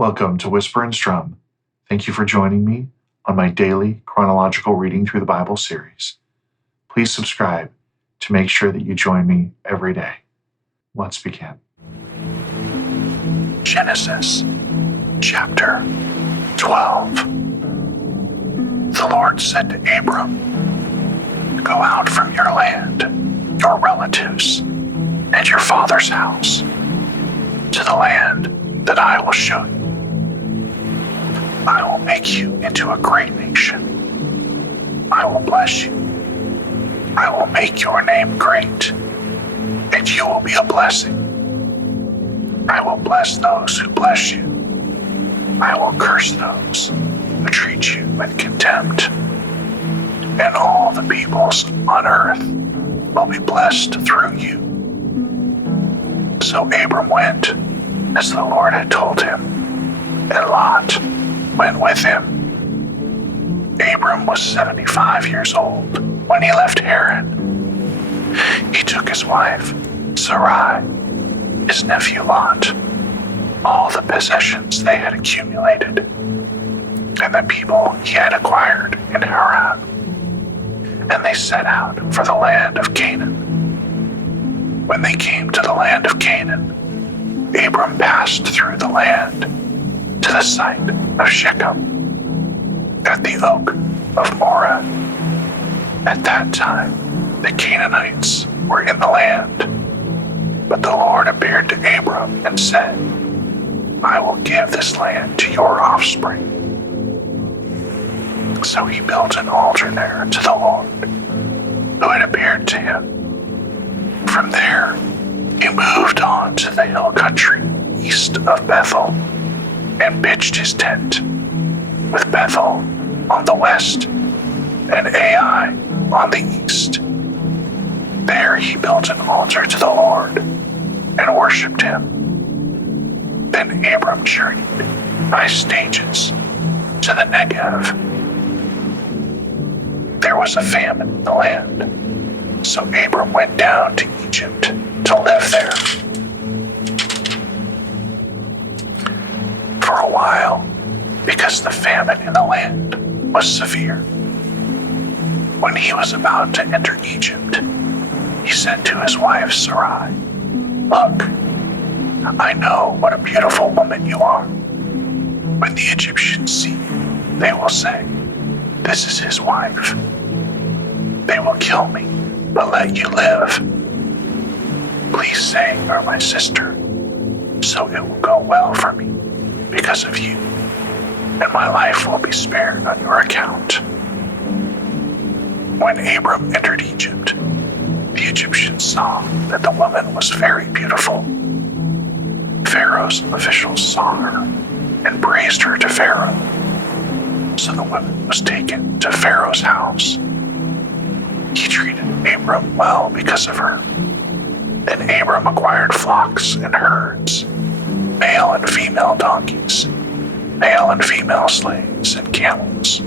Welcome to Whisper and Strum. Thank you for joining me on my daily chronological reading through the Bible series. Please subscribe to make sure that you join me every day. Let's begin. Genesis chapter 12. The Lord said to Abram, "Go out from your land, your relatives, and your father's house, to the land that I will show you. I will make you into a great nation. I will bless you. I will make your name great, and you will be a blessing. I will bless those who bless you. I will curse those who treat you with contempt. And all the peoples on earth will be blessed through you." So Abram went as the Lord had told him, and Lot went with him. Abram was 75 years old when he left Haran. He took his wife, Sarai, his nephew Lot, all the possessions they had accumulated, and the people he had acquired in Haran, and they set out for the land of Canaan. When they came to the land of Canaan, Abram passed through the land to the site of Shechem, at the oak of Moreh. At that time, the Canaanites were in the land, but the Lord appeared to Abram and said, "I will give this land to your offspring." So he built an altar there to the Lord, who had appeared to him. From there, he moved on to the hill country east of Bethel and pitched his tent, with Bethel on the west and Ai on the east. There he built an altar to the Lord and worshipped him. Then Abram journeyed by stages to the Negev. There was a famine in the land, so Abram went down to Egypt to live there. For a while, because the famine in the land was severe. When he was about to enter Egypt, he said to his wife Sarai, "Look, I know what a beautiful woman you are. When the Egyptians see you, they will say, 'This is his wife.' They will kill me, but let you live. Please say you're my sister, so it will go well for me because of you, and my life will be spared on your account." When Abram entered Egypt, the Egyptians saw that the woman was very beautiful. Pharaoh's officials saw her and praised her to Pharaoh. So the woman was taken to Pharaoh's house. He treated Abram well because of her. Then Abram acquired flocks and herds, male and female donkeys, male and female slaves, and camels.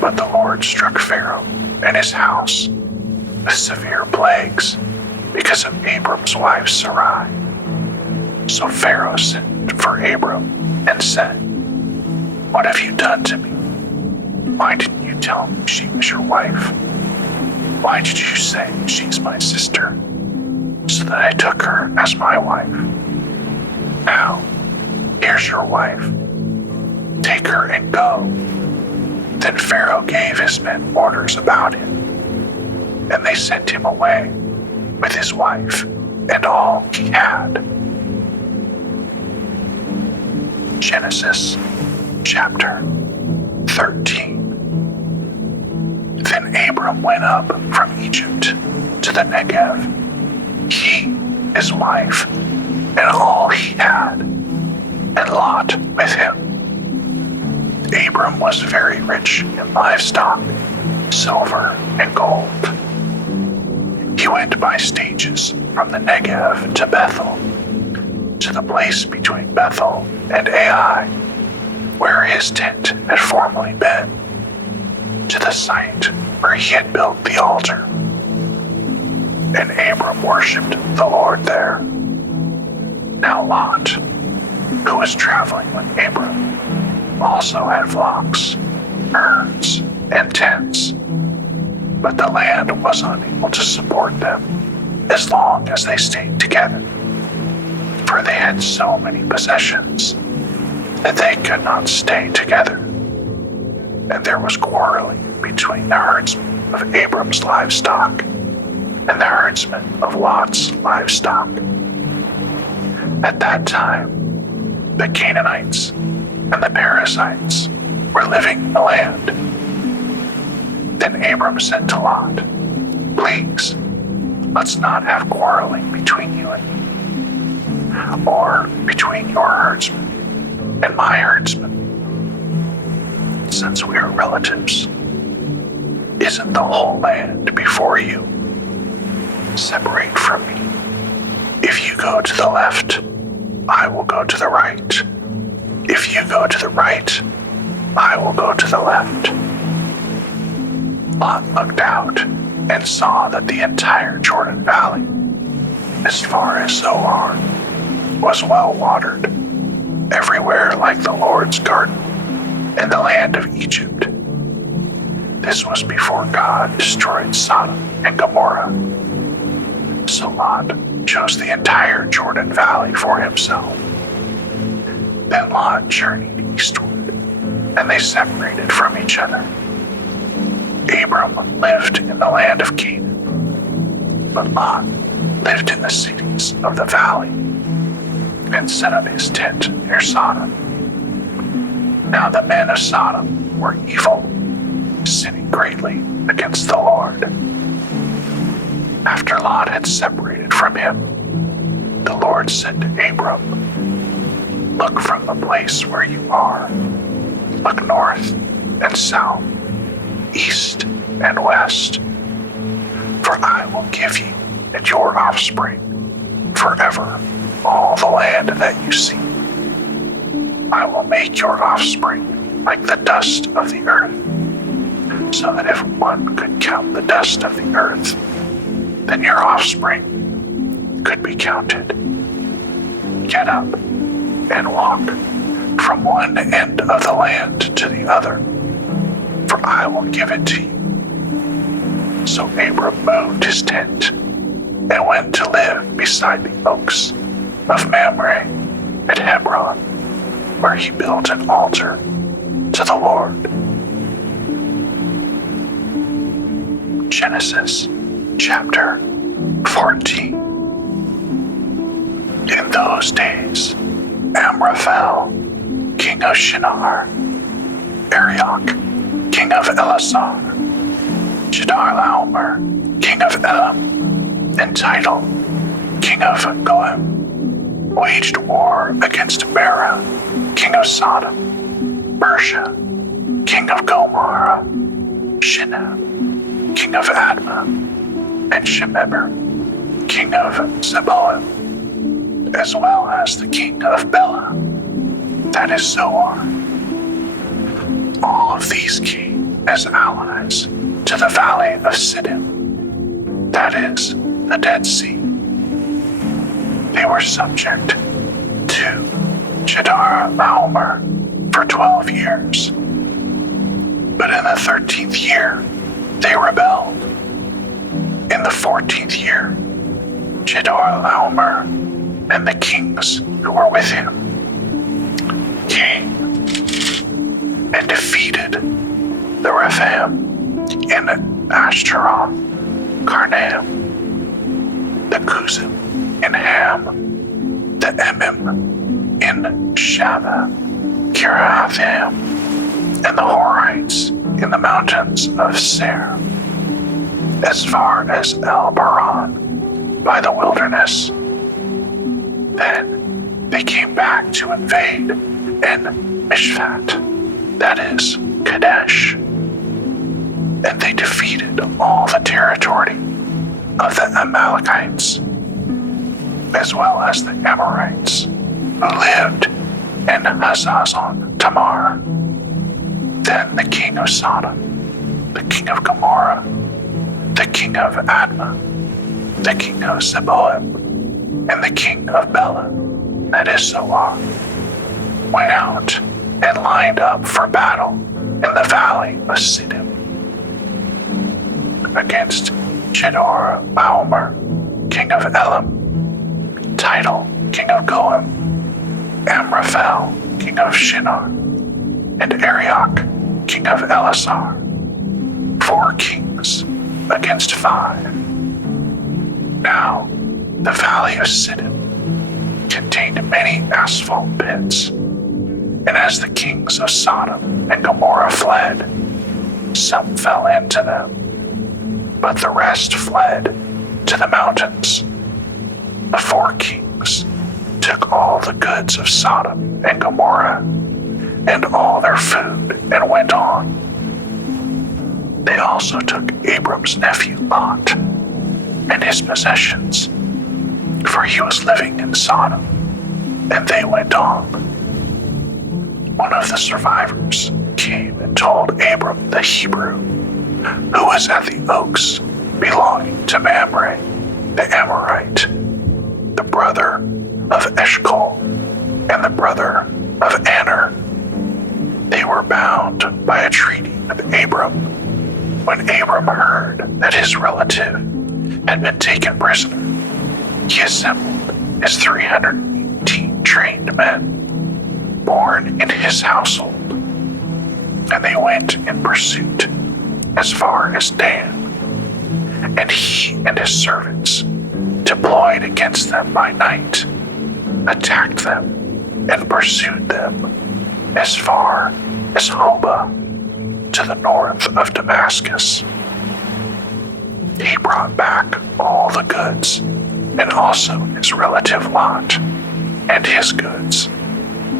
But the Lord struck Pharaoh and his house with severe plagues because of Abram's wife Sarai. So Pharaoh sent for Abram and said, "What have you done to me? Why didn't you tell me she was your wife? Why did you say she's my sister, so that I took her as my wife? Now, here's your wife. Take her and go." Then Pharaoh gave his men orders about him, and they sent him away with his wife and all he had. Genesis chapter 13. Then Abram went up from Egypt to the Negev, he, his wife, and all he had, and Lot with him. Abram was very rich in livestock, silver, and gold. He went by stages from the Negev to Bethel, to the place between Bethel and Ai, where his tent had formerly been, to the site where he had built the altar. And Abram worshipped the Lord there. Now Lot who was traveling with Abram, also had flocks, herds, and tents, but the land was unable to support them as long as they stayed together, for they had so many possessions that they could not stay together. And there was quarreling between the herdsmen of Abram's livestock and the herdsmen of Lot's livestock. At that time, the Canaanites and the Perizzites were living in the land. Then Abram said to Lot, "Please, let's not have quarreling between you and me, or between your herdsmen and my herdsmen. Since we are relatives, isn't the whole land before you? Separate from me. If you go to the left, I will go to the right. If you go to the right, I will go to the left." Lot looked out and saw that the entire Jordan Valley, as far as Zoar, was well watered, everywhere like the Lord's garden in the land of Egypt. This was before God destroyed Sodom and Gomorrah. So Lot chose the entire Jordan Valley for himself. Then Lot journeyed eastward, and they separated from each other. Abram lived in the land of Canaan, but Lot lived in the cities of the valley and set up his tent near Sodom. Now the men of Sodom were evil, sinning greatly against the Lord. After Lot had separated from him, the Lord said to Abram, "Look from the place where you are. Look north and south, east and west. For I will give you and your offspring forever all the land that you see. I will make your offspring like the dust of the earth, so that if one could count the dust of the earth, then your offspring could be counted. Get up and walk from one end of the land to the other, for I will give it to you." So Abram moved his tent and went to live beside the oaks of Mamre at Hebron, where he built an altar to the Lord. Genesis chapter 14. In those days, Amraphel, king of Shinar, Arioch, king of Elasar, Chedorlaomer, king of Elam, and Tidal, king of Goim, waged war against Bera, king of Sodom, Persia, king of Gomorrah, Shinab, king of Admah, and Shemeber, king of Zeboim, as well as the king of Bela, that is Zoar. All of these came as allies to the valley of Siddim, that is the Dead Sea. They were subject to Chedorlaomer for 12 years. But in the 13th year, they rebelled. In the 14th year, Chedorlaomer and the kings who were with him came and defeated the Rephaim in Ashtaroth, Karnaim, the Kuzim in Ham, the Emim in Shaveh, Kiriathaim, and the Horites in the mountains of Seir, as far as El Paran by the wilderness. Then they came back to invade in Mishpat, that is Kadesh, and they defeated all the territory of the Amalekites, as well as the Amorites who lived in Hazazon Tamar. Then the king of Sodom, the king of Gomorrah, the king of Admah, the king of Zeboim, and the king of Bela, that is Zoar, went out and lined up for battle in the valley of Siddim against Chedorlaomer, king of Elam, Tidal, king of Goim, Amraphel, king of Shinar, and Arioch, king of Elasar. 4 kings against 5. Now, the valley of Siddim contained many asphalt pits, and as the kings of Sodom and Gomorrah fled, some fell into them, but the rest fled to the mountains. The 4 kings took all the goods of Sodom and Gomorrah and all their food and went on. They also took Abram's nephew Lot and his possessions, for he was living in Sodom, and they went on. One of the survivors came and told Abram the Hebrew, who was at the oaks belonging to Mamre, the Amorite, the brother of Eshcol and the brother of Aner. They were bound by a treaty with Abram. When Abram heard that his relative had been taken prisoner, he assembled his 318 trained men, born in his household, and they went in pursuit as far as Dan. And he and his servants deployed against them by night, attacked them, and pursued them as far as Hobah, to the north of Damascus. He brought back all the goods, and also his relative Lot, and his goods,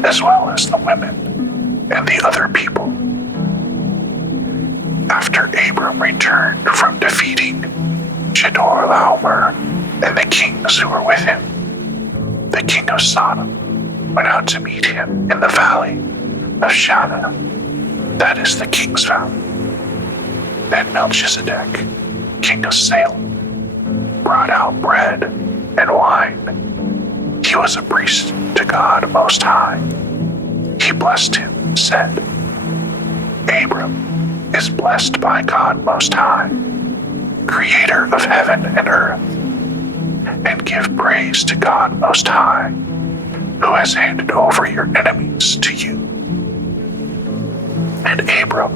as well as the women and the other people. After Abram returned from defeating Chedorlaomer and the kings who were with him, the king of Sodom went out to meet him in the valley of Shaveh, that is the king's valley. Then Melchizedek, king of Salem, brought out bread and wine. He was a priest to God Most High. He blessed him and said, Abram is blessed by God Most High, creator of heaven and earth, and give praise to God Most High, who has handed over your enemies to you. And Abram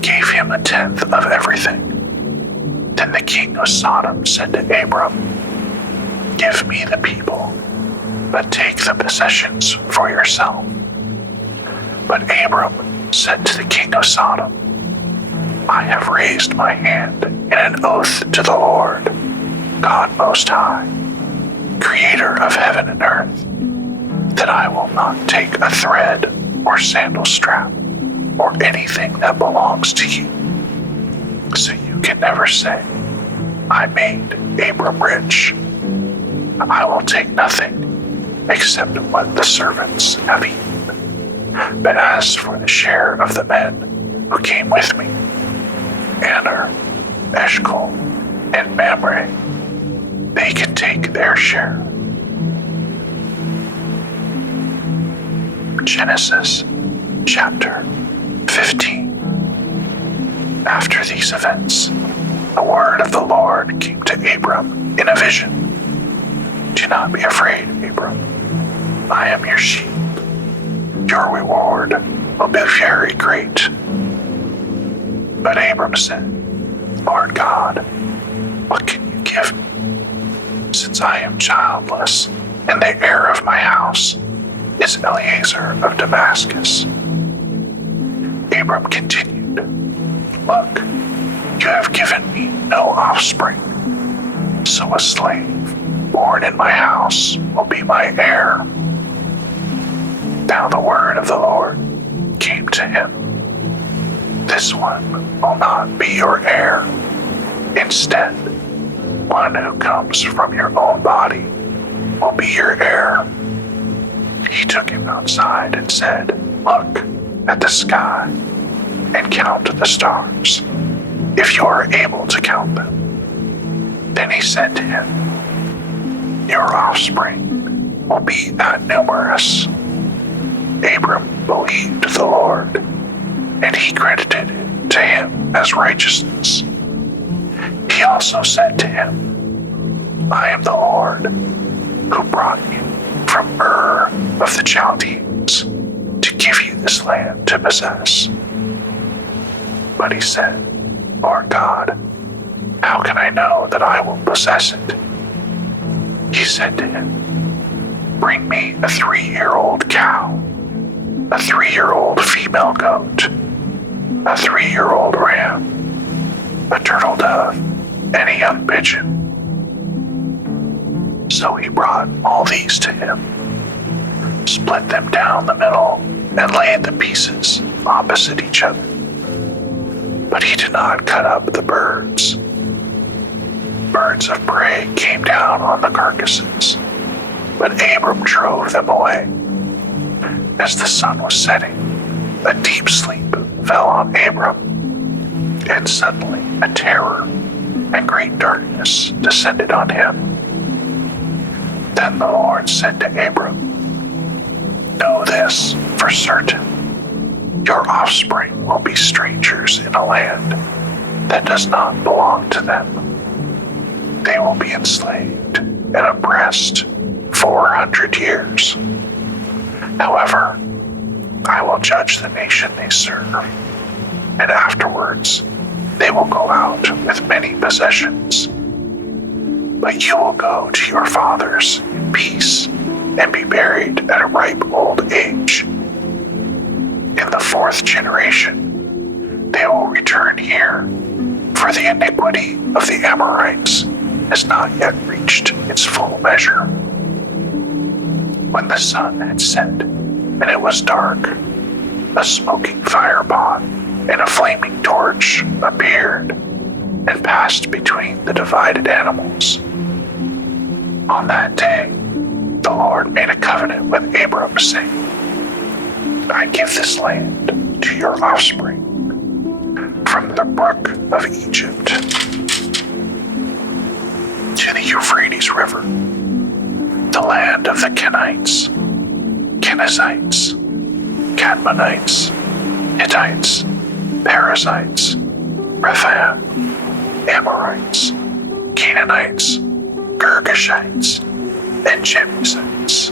gave him 1/10 of everything. Then the king of Sodom said to Abram, give me the people, but take the possessions for yourself. But Abram said to the king of Sodom, I have raised my hand in an oath to the Lord, God Most High, creator of heaven and earth, that I will not take a thread or sandal strap or anything that belongs to you. So you can never say, I made Abram rich. I will take nothing except what the servants have eaten. But as for the share of the men who came with me, Aner, Eshcol, and Mamre, they can take their share. Genesis chapter 15. After these events, the word of the Lord came to Abram in a vision. Do not be afraid, Abram. I am your shield. Your reward will be very great. But Abram said, Lord God, what can you give me, since I am childless, and the heir of my house is Eliezer of Damascus? Abram continued, Look, you have given me no offspring, so a slave born in my house will be my heir. Now the word of the Lord came to him. This one will not be your heir. Instead, one who comes from your own body will be your heir. He took him outside and said, Look at the sky and count the stars, if you are able to count them. Then he said to him, Your offspring will be that numerous. believed the Lord, and he credited it to him as righteousness. He also said to him, I am the Lord, who brought you from Ur of the Chaldeans to give you this land to possess. But he said, Lord God, how can I know that I will possess it? He said to him, Bring me a 3-year-old cow, a 3-year-old female goat, a 3-year-old ram, a turtle dove, and a young pigeon. So he brought all these to him, split them down the middle, and laid the pieces opposite each other. But he did not cut up the birds. Birds of prey came down on the carcasses, but Abram drove them away. As the sun was setting, a deep sleep fell on Abram, and suddenly a terror and great darkness descended on him. Then the Lord said to Abram, Know this for certain, your offspring will be strangers in a land that does not belong to them. They will be enslaved and oppressed 400 years. However, I will judge the nation they serve, and afterwards they will go out with many possessions. But you will go to your fathers in peace and be buried at a ripe old age. In the 4th generation, they will return here, for the iniquity of the Amorites has not yet reached its full measure. When the sun had set and it was dark, a smoking firepot and a flaming torch appeared and passed between the divided animals. On that day, the Lord made a covenant with Abram, saying, I give this land to your offspring, from the brook of Egypt to the Euphrates River, the land of the Kenites, Kenizzites, Cadmonites, Hittites, Perizzites, Rephaim, Amorites, Canaanites, Girgashites, and Jebusites.